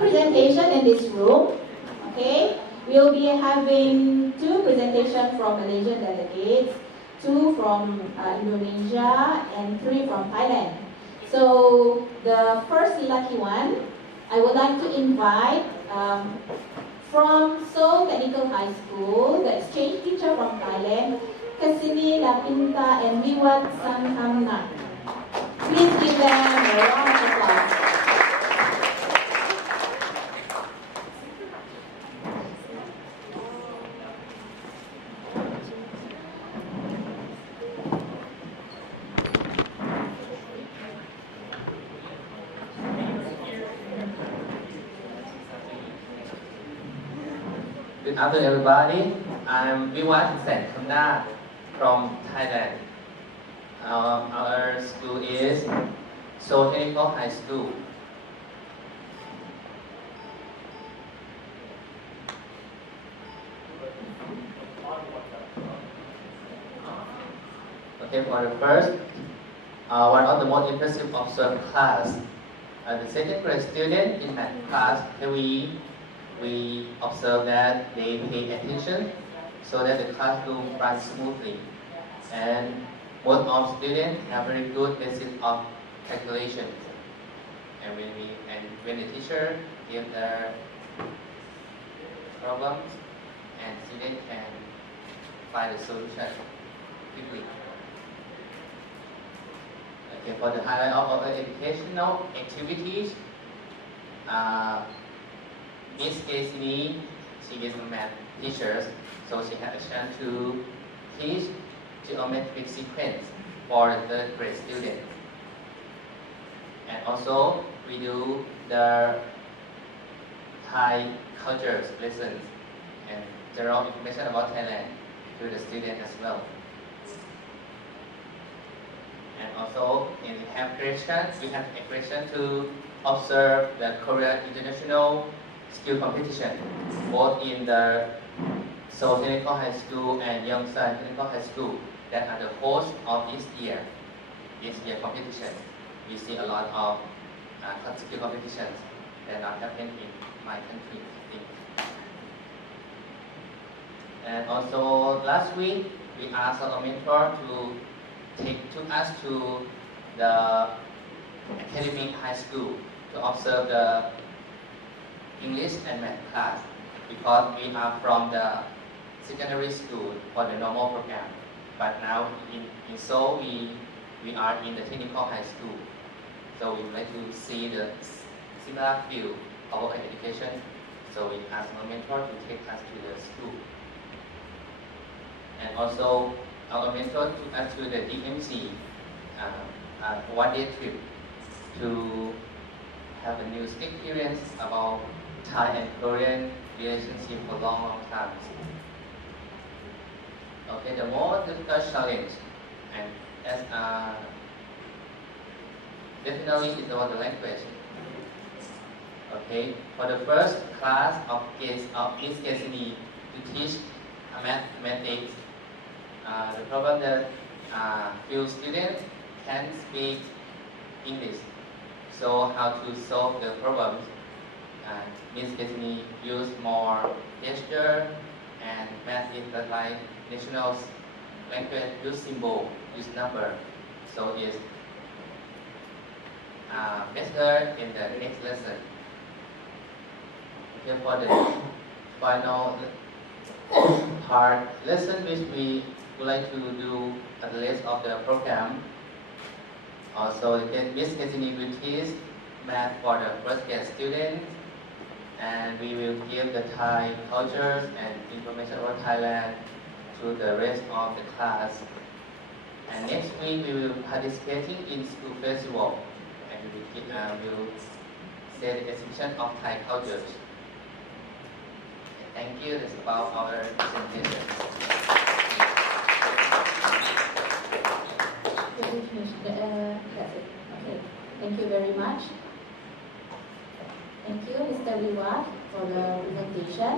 presentation in this room. Okay, we'll be having 2 presentations from Malaysian delegates, 2 from Indonesia, and 3 from Thailand. So the first lucky one, I would like to invite from Seoul Technical High School, the exchange teacher from Thailand, Kasini Lapinta and Miwat Sanghamna. Please give them a round of applause. Good afternoon, everybody. I'm Viwat Sanghamna from Thailand. Our school is Seoul Technical High School. Okay, for the first, one of the most impressive observed class, the second grade student in math class, we observe that they pay attention so that the classroom runs smoothly. And most of students have very good basis of calculation. And when the teacher gives the problems, and students can find the solution quickly. Okay, for the highlight of our educational activities, Miss Casey, she is a math teacher, so she had a chance to teach geometric sequence for the third grade students. And also, we do the Thai cultures lessons and general information about Thailand to the students as well. And also, in we have a question to observe the Korean International Skill Competition, both in the Seoul Technical High School and Yongsan Technical High School that are the host of this year competition. We see a lot of skill competitions that are happening in my country, I think. And also last week, we asked our mentor took us to the academic high school to observe the English and math class because we are from the secondary school for the normal program. But now in Seoul, we are in the technical high school. So we would like to see the similar field of our education. So we asked our mentor to take us to the school. And also, our mentor took us to the DMC one-day trip to have a new experience about Thai and Korean relationship for long time. Okay, the more difficult challenge, and as definitely is about the language. Okay, for the first class of Miss Cassidy to teach mathematics, the problem that few students can speak English. So how to solve the problems? Miss Cassidy use more gesture, and math is like national language, use symbol, use number. So it's better in the next lesson. Okay, for the final part lesson which we would like to do at the rest of the program. Also, Miss Cassidy will teach math for the first grade students, and we will give the Thai cultures and information about Thailand to the rest of the class. And next week we will participating in school festival, and we will say the exhibition of Thai cultures. Thank you. That's about our presentation. That's it. Okay. Thank you very much. Thank you, Mr. Liwat, for the presentation.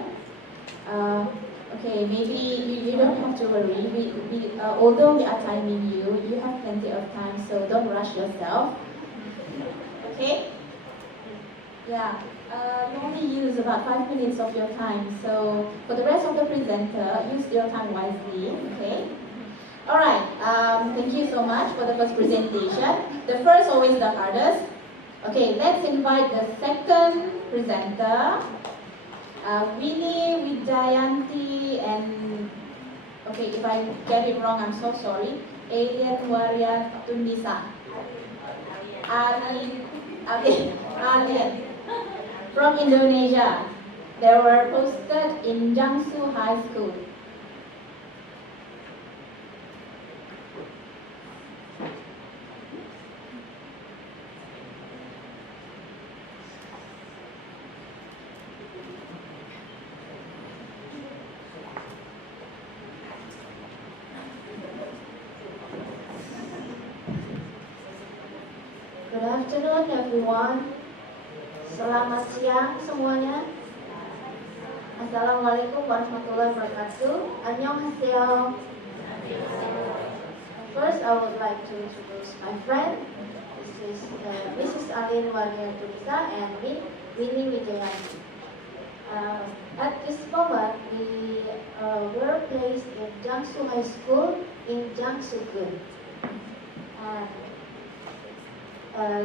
Okay, maybe you don't have to worry. Although we are timing you, you have plenty of time, so don't rush yourself. Okay? Yeah, you only use about 5 minutes of your time. So for the rest of the presenter, use your time wisely. Okay. All right. Thank you so much for the first presentation. The first always the hardest. Okay. Let's invite the second presenter, Winnie Wijayanti, and okay, if I get it wrong, I'm so sorry. Alien Waria Tundisa. Alien from Indonesia. They were posted in Jiangsu High School. Good afternoon everyone. Selamat siang semuanya. Assalamualaikum warahmatullahi wabarakatuh. Annyeonghaseyo. First, I would like to introduce my friend. This is Mrs. Alin Waria Tunisa and me, Winnie Wijayanti. At this moment, we were placed in Jiangsu High School in Jiangsu-gun.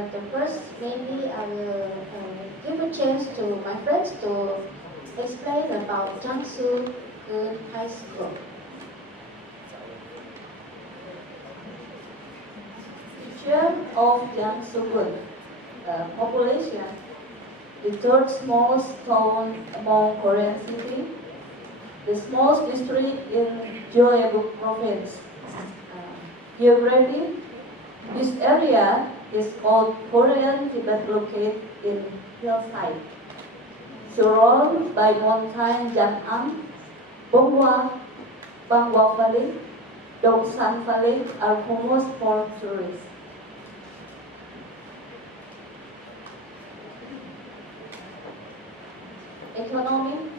The first, maybe I will give a chance to my friends to explain about Jiangsu-gun High School. Feature of Jiangsu-gun population, the third smallest town among Korean cities, the smallest district in Jeollabuk province. Geography, this area is called Korean Tibet located in hillside, surrounded by mountain Jan'an, Bonghwa, Bangwa Valley, Dongsan Valley are famous for tourists. Economy,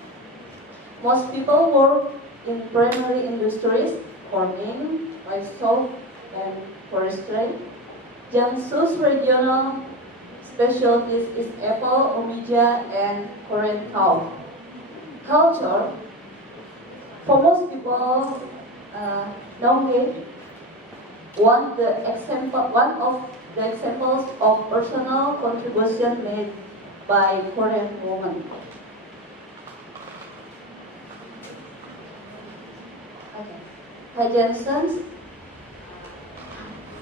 most people work in primary industries, farming, livestock, and forestry. Jiangsu's regional specialties is apple, omija, and Korean cow. Culture, for most people, Donghae, one of the examples of personal contribution made by Korean women. Okay. Hajansons,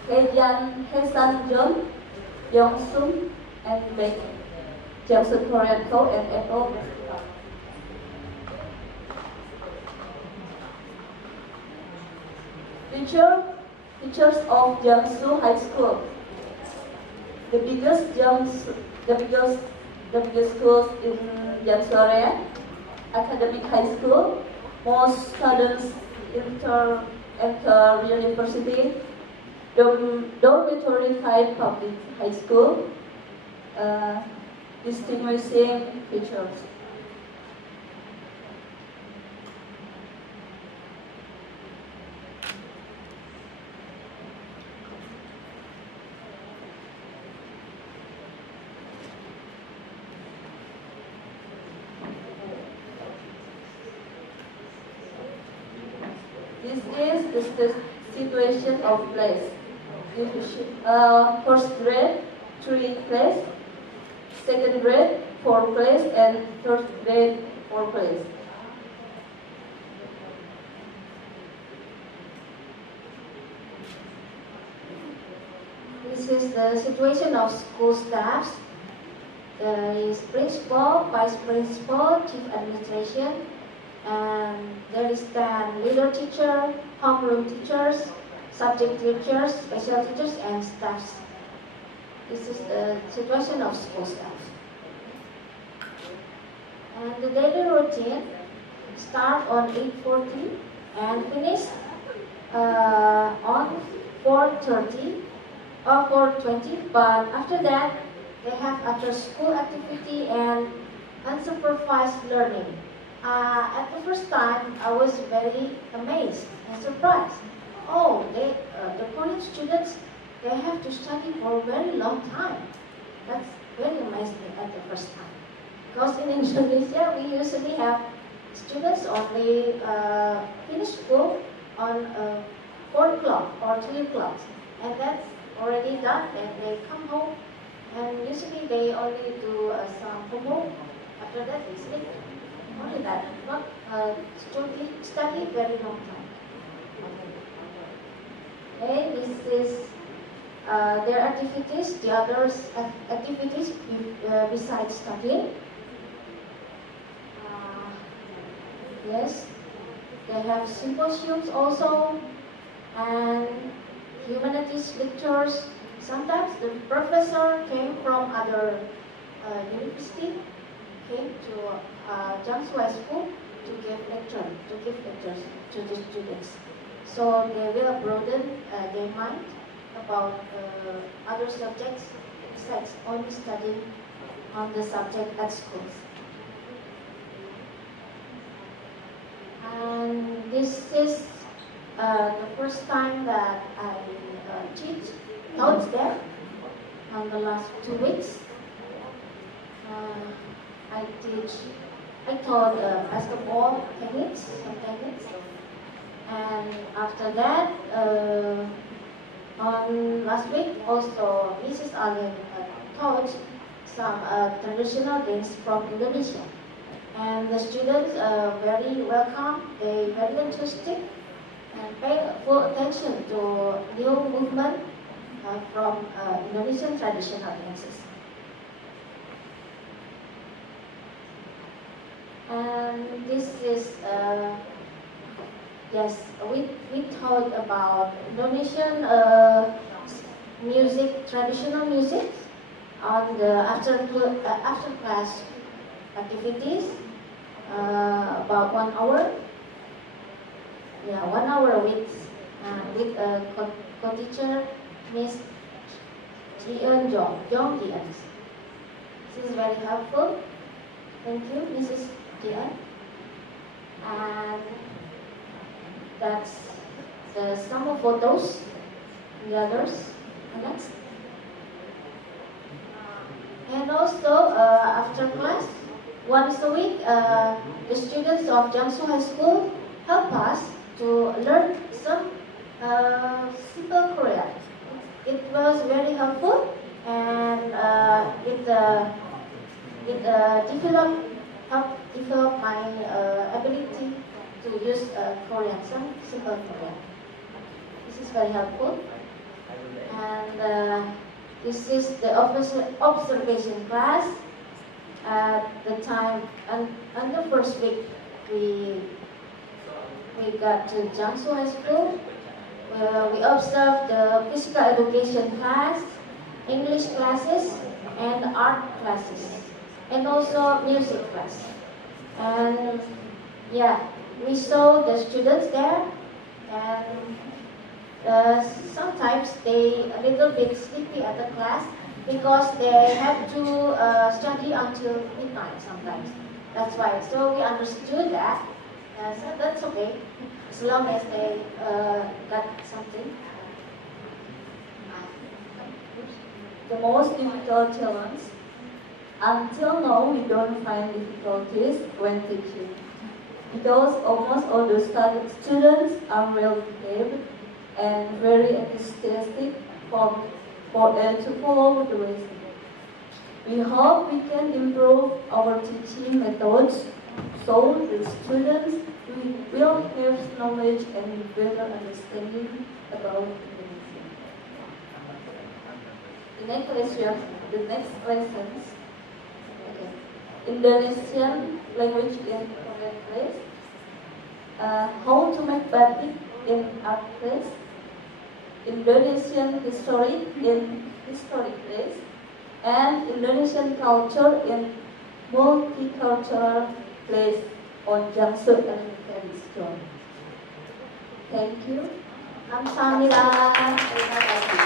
Hesan John, Yongsum, and Beck, Jiangsu Korean cow and apple. Features of Jiangsu High School. The biggest schools in Jiangsu area, academic high school. Most students enter university. Dormitory type public high school. Distinguishing features. This is the situation of place. First grade, 3 place. Second grade, 4 place. And third grade, 4 place. This is the situation of school staffs. There is principal, vice principal, chief administration, and there is then leader teacher, homeroom teachers, subject teachers, special teachers, and staffs. This is the situation of school staff. And the daily routine start on 8:40 and finish on 4:30 or 4:20. But after that, they have after school activity and unsupervised learning. At the first time, I was very amazed and surprised. Oh, the Korean students, they have to study for a very long time. very amazed me at the first time. Because in Indonesia, we usually have students only finish school on 4 o'clock or 3 o'clock. And that's already done, and they come home. And usually they only do some homework. After that, they sleep. Only that, not study very long time. Okay, this is their activities, the others activities besides studying. Yes, they have symposiums also, and humanities lectures. Sometimes the professor came from other university, came to Jiangsu High School to give lectures to the students. So they will broaden their mind about other subjects besides only studying on the subject at schools. And this is the first time that I taught there on the last 2 weeks. I taught basketball techniques, some techniques. And after that, on last week also Mrs. Allen taught some traditional dance from Indonesia. And the students are very welcome, they very enthusiastic and pay full attention to new movement from Indonesian traditional dances. And this is, yes, we taught about Indonesian music, traditional music on the after class activities, about 1 hour. Yeah, 1 hour with a co-teacher, Miss Jian Jong Jian. This is very helpful. Thank you, Mrs. Jian. And that's some of photos, the others. And next. And also, after class, once a week, the students of Jiangsu High School help us to learn some simple Korean. It was very helpful, and it helped develop my ability to use Korean, some simple Korean. This is very helpful. And this is the observation class. At the time, and the first week, we got to Jiangsu High School. We observed the physical education class, English classes, and art classes, and also music class. And yeah, we saw the students there, and sometimes they a little bit sleepy at the class because they have to study until midnight sometimes. That's why. So we understood that. So that's okay, as long as they got something. The most difficult challenge. Until now, we don't find difficulties when teaching, because almost all the students are well behaved and very enthusiastic to follow the lesson. We hope we can improve our teaching methods so the students will have knowledge and better understanding about Indonesia. The next lessons. Okay. Indonesian language in Korean class. How to make batik in art class. Indonesian history in history class. And Indonesian culture in multicultural class on Jiangsu Elementary School. Thank you. 감사합니다. Terima kasih.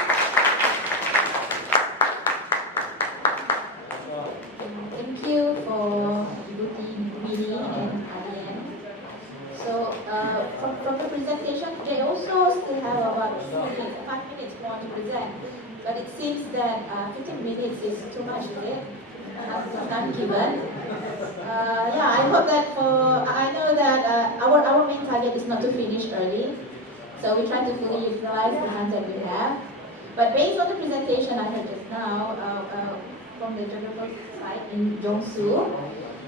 Thank you for Bini and Ariane. So from the presentation, they also still have about 5 minutes more to present. but it seems that 15 minutes is too much, is it? Time given. Yeah, I hope that I know that our main target is not to finish early, so we try to fully utilize the time that we have. But based on the presentation I heard just now from the geographical site in Jeongsu,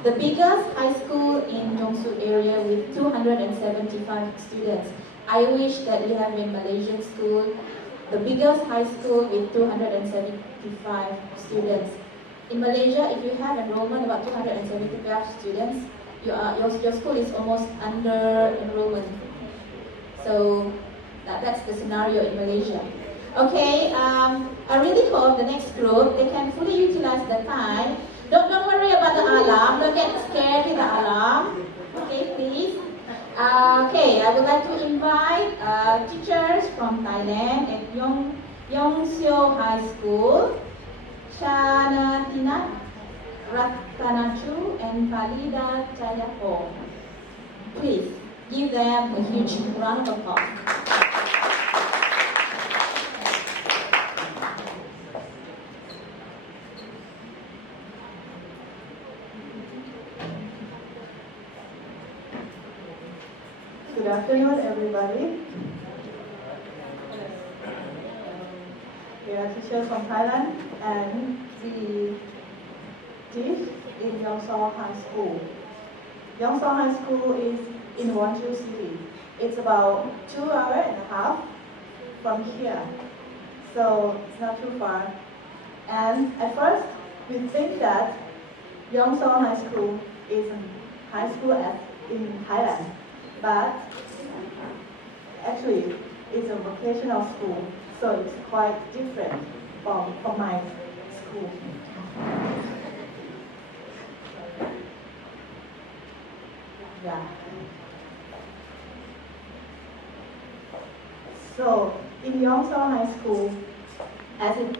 the biggest high school in Jeongsu area with 275 students. I wish that we have in Malaysian school, the biggest high school with 275 students. In Malaysia, if you have enrollment about 275 students, your school is almost under enrollment. So that's the scenario in Malaysia. Okay, I really hope the next group, they can fully utilize the time. Don't worry about the alarm, don't get scared with the alarm. Okay, please. Okay, I would like to invite teachers from Thailand at Yongseo High School, Shanatina Ratanachu and Valida Chayapong. Please give them a huge round of applause. Good afternoon, everybody. We are teachers from Thailand, and we teach in Yongseo High School. Yongseo High School is in Wonju City. It's about 2 hours and a half from here, so it's not too far. And at first, we think that Yongseo High School is a high school in Thailand. But actually, it's a vocational school, so it's quite different from my school. Yeah. So in Yongseo High School, as it